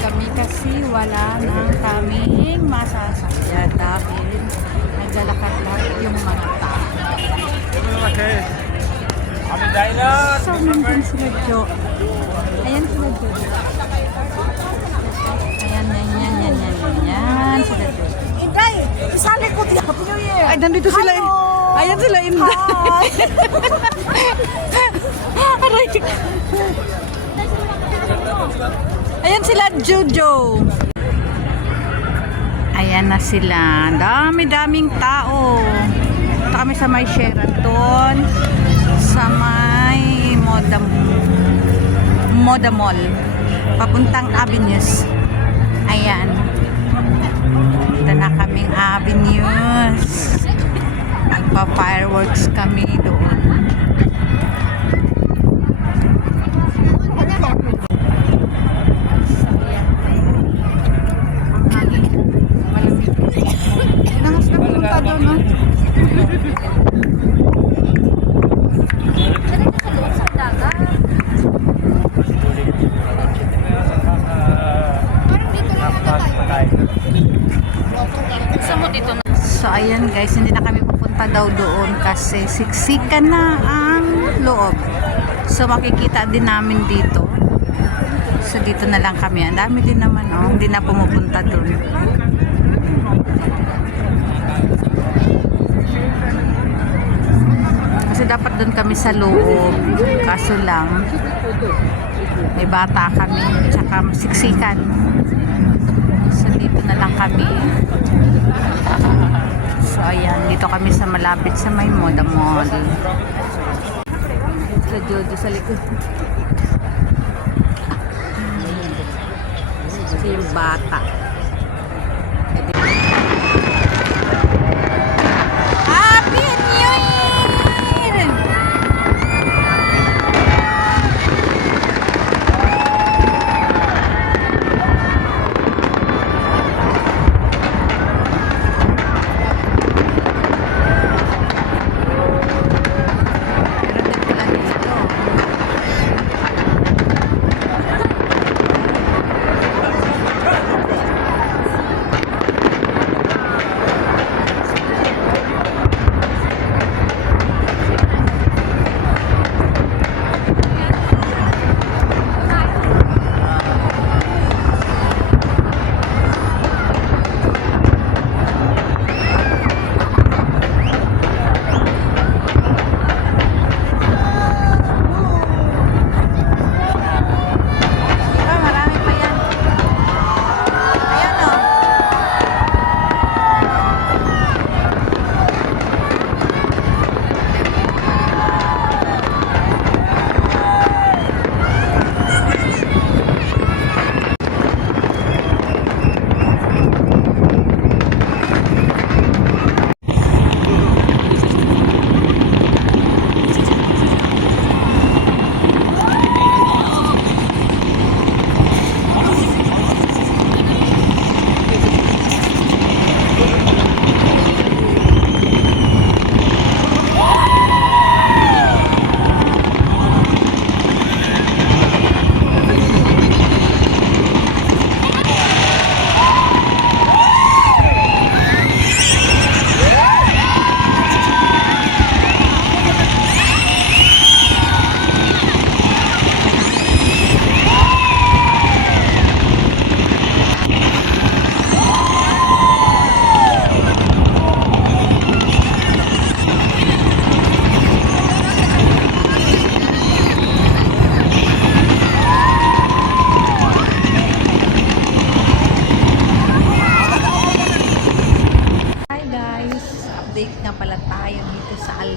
kami kasi wala nang kaming masasakyan dahil naglalakad-lakad yung mga tao. So, nandun sila Jo. Ayan sila Jo. Ayan, yan sila Jo. Inday, isali ko di Happy New Year. Ay, nandito sila. Ayan sila, Inday. Aray. Ayan sila, Jojo. Ayan na sila. Dami-daming tao. Ito kami sa may Sheraton. Sa may Moda Mall. Papuntang Avenues. Ayan. Ito na kaming Avenues. Magpa-fireworks kami doon. Nangas na pumunta doon, no? So ayan guys, hindi na kami pupunta daw doon kasi siksikan na ang loob. So makikita din namin dito. So dito na lang kami. Ang dami din naman, oh, hindi na pumupunta doon. Kasi dapat doon kami sa loob. Kaso lang may bata kami, tsaka siksikan. So dito na lang kami. So ayan, dito kami sa malapit sa may Moda Mall. Sa Jojo sa likod. Ito yung bata. Happy New Year!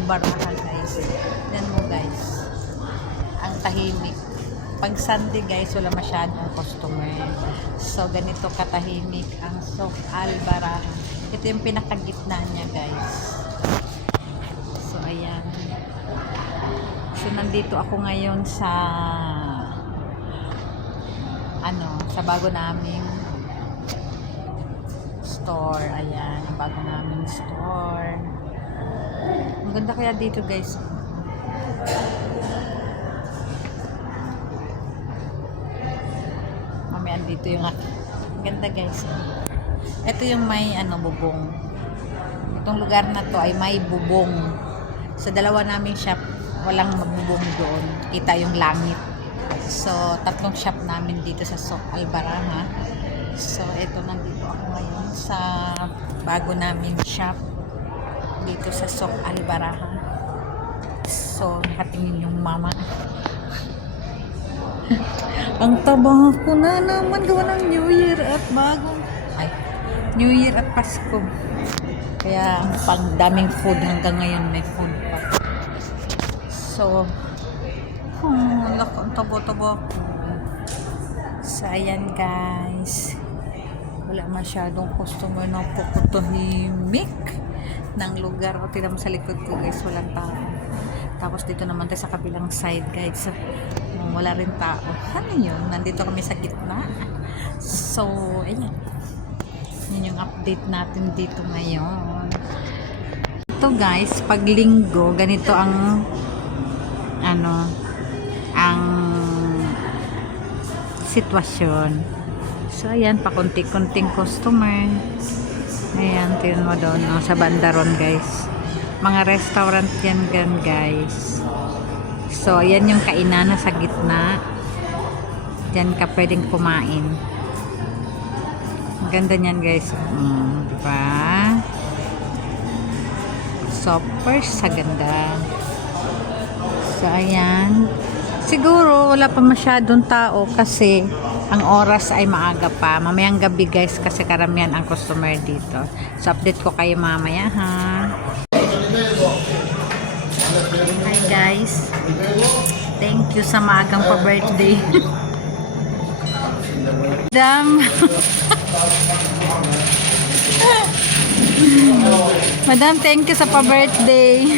Baraha guys. Yan mo guys. Ang tahimik. Pag Sunday guys, wala masyadong customer. So ganito katahimik ang Souk Al-Baraha. Ito yung pinakagitna niya guys. So ayan. So nandito ako ngayon sa sa bago naming store. Ayan, ang bago naming store. Ang ganda kaya dito guys. Mamaya dito yung ang ganda guys. Ito yung may bubong. Itong lugar na to ay may bubong. Sa dalawa naming shop, walang magbubong doon. Kita yung langit. So, tatlong shop namin dito sa Soc Albarranga. So, ito nandito ako ngayon sa bago naming shop dito sa Soc Albarranga. So, nakatingin yung mama. Ang taba ko na naman gawa ng New Year at New Year at Pasko. Kaya ang pangdaming food hanggang ngayon may food pa. So, ang tabo-tabo ko. So, ayan guys. Wala masyadong customer na pukutahimik ng lugar. O, tignan mo sa likod ko guys, walang tao. Tapos dito naman tayo sa kabilang side guys. So, wala rin tao. Ano yun? Nandito kami sa gitna. So, ayan. Yun yung update natin dito ngayon. Ito guys, pag linggo, ganito ang ang sitwasyon. So, ayan, pakunti-kunting customer. Ayan, tingnan mo doon, sa bandaron guys. Mga restaurant yan guys. So, ayan yung kainan na sa gitna. Diyan ka pwedeng kumain. Ang ganda niyan guys. Diba? Super sa ganda. So, ayan. Siguro, wala pa masyadong tao kasi ang oras ay maaga pa. Mamayang gabi guys kasi karamihan ang customer dito. So, update ko kayo mamaya ha. Hi guys. Thank you sa maagang pa-birthday. Madam. Madam, thank you sa pa-birthday.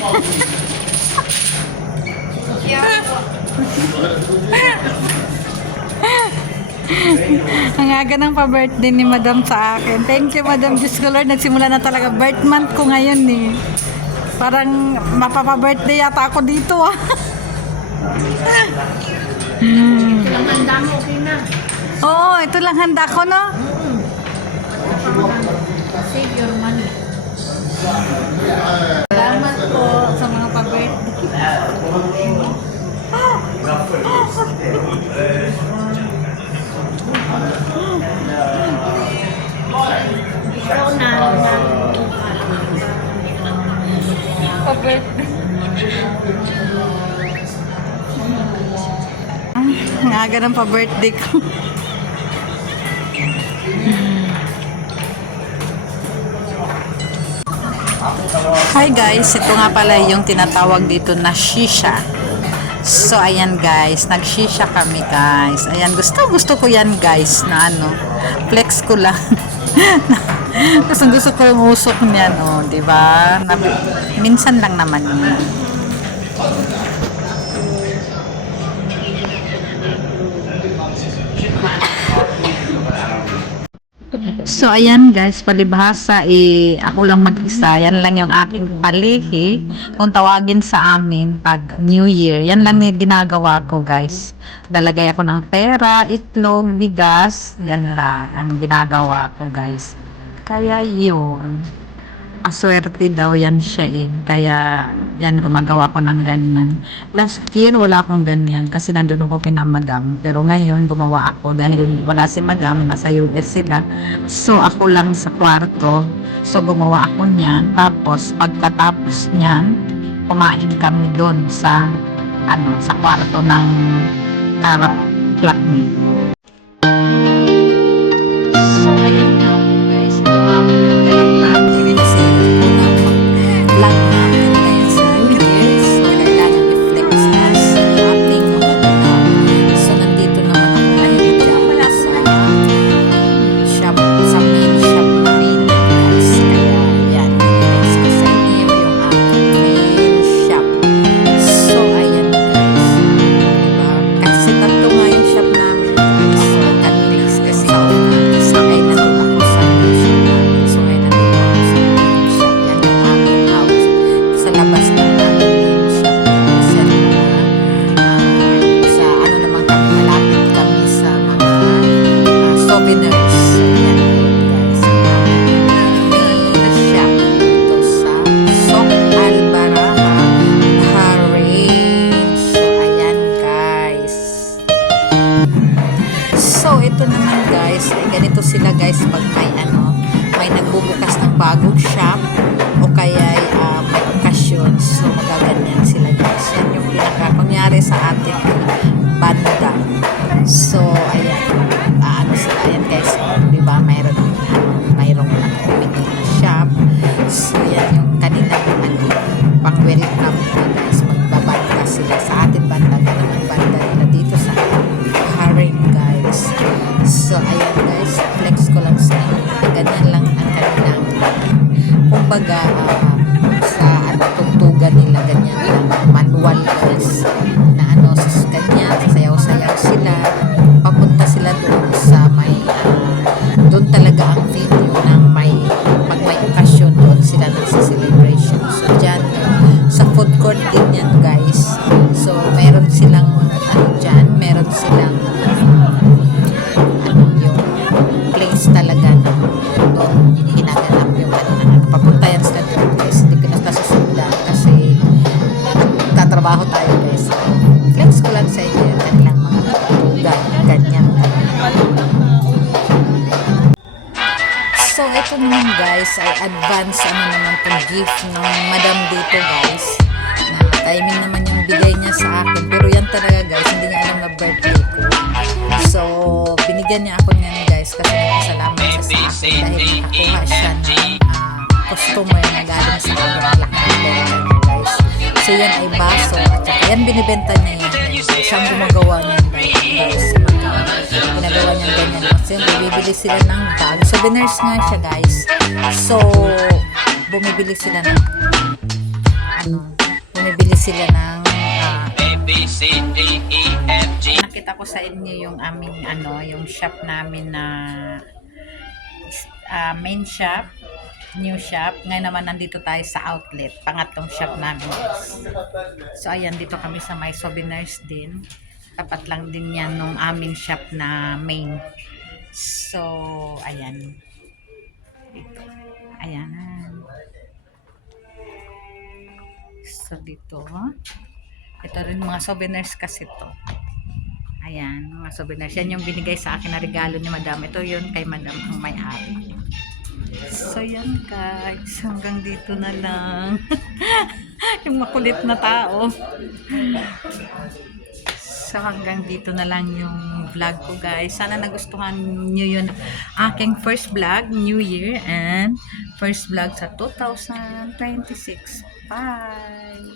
Ang aga ng pa-birthday ni Madam sa akin. Thank you, Madam. Diyos ko Lord, nagsimula na talaga. Birth month ko ngayon eh. Parang mapapa-birthday yata ako dito ah. Ito lang handa mo, okay na. Oo, ito lang handa ko, no? Save your money. Salamat po sa mga pa-birthday. Ikaw na. Pa-birthday. Ang aga ng pa-birthday ko. Hi guys, ito nga pala yung tinatawag dito na shisha. So ayan guys, nag-shisha kami guys. Ayan, gusto ko yan guys na flex ko lang. Gusto ko yung usok niyan, oh, di ba? Minsan lang naman yun. So, ayan guys, palibhasa, ako lang mag-isa. Yan lang yung aking palihi. Kung tawagin sa amin, pag New Year, yan lang yung ginagawa ko guys. Dalagay ako ng pera, itlog, bigas, yan lang ang ginagawa ko guys. Kaya yun, aswerte daw yan siya eh. Kaya yan, gumagawa ko ng ganyan. Last year, wala akong ganyan kasi nandun ako kina Madam. Pero ngayon, gumawa ako dahil wala si Madam, nasa US sila. So, ako lang sa kwarto. So, gumawa ako niyan. Tapos, pagkatapos niyan, kumain kami doon sa sa kwarto ng harap flatmate. So, ayun na guys. Vlog natin ngayon sa New Year's. Kailangan i-flex na sa ating mga tanaw. So, nandito naman ako ngayon pala sa shop, sa main shop namin guys. Kaya, yan. I-flex ko sa inyo yung ating main shop. So, ayan guys. Diba? Kasi tatlo nga yung shop namin dito naman guys, ay ganito sila guys pag may nagbubukas ng bagong shop o kaya ay may okasyon. So magaganyan sila guys. Yan yung kunyari sa ating banda. So ayan, sila ayan guys, di ba mayroong opening na shop. So yan yung kanilang pang welcome guys, magbabanda sila sa ating banda, ganun ang banda nila dito sa Harim guys. So ayan guys, flex ko lang sa inyo, ganyan lang ang kanilang kumbaga sa tugtugan nila, ganyan lang manual guys na ganyan, sayaw-sayaw sila, papunta sila doon sa may doon talaga ang venue ng pag may okasyon, doon sila nagsi-celebration. So dyan sa food court din yan guys. So meron silang meron silang yung place talaga na doon ginaganap yung papunta yan sila doon guys. Hindi ko nagkasusundan kasi tatrabaho tayo guys. Flex ko lang sa inyo yung kanilang mga tutugan, ganyan. So ito naman guys ay advance naman itong gift ng madam dito guys, na timing naman yung bigay niya sa akin, pero yan talaga guys, hindi niya alam na birthday ko. So binigyan niya ako niyan guys kasi nagpasalamat siya sa akin dahil nakakuha siya ng customer na galing sa akin, malaki ng pera guys. So yan ay baso at saka yan binibenta niya yan, siyang gumagawa niyan guys, ginagawa niya ganyan. So bibili sila ng bag, souvenirs nga siya guys. So bumibili sila ng nakita ko sa inyo yung aming yung shop namin na main shop, new shop. Ngayon naman nandito tayo sa outlet, pangatlong shop namin guys. So ayan, dito kami sa may souvenirs din, tapat lang din yan nung aming shop na main. So ayan dito, ayan. So dito ito rin mga souvenirs kasi to. Ayan, mga souvenirs. Yan yung binigay sa akin na regalo ni madam. Ito yun kay madam ang may-ari. So yan guys, hanggang dito na lang. Yung makulit na tao. So hanggang dito na lang yung vlog ko guys. Sana nagustuhan nyo yun. Aking first vlog, New Year, and first vlog sa 2026. Bye!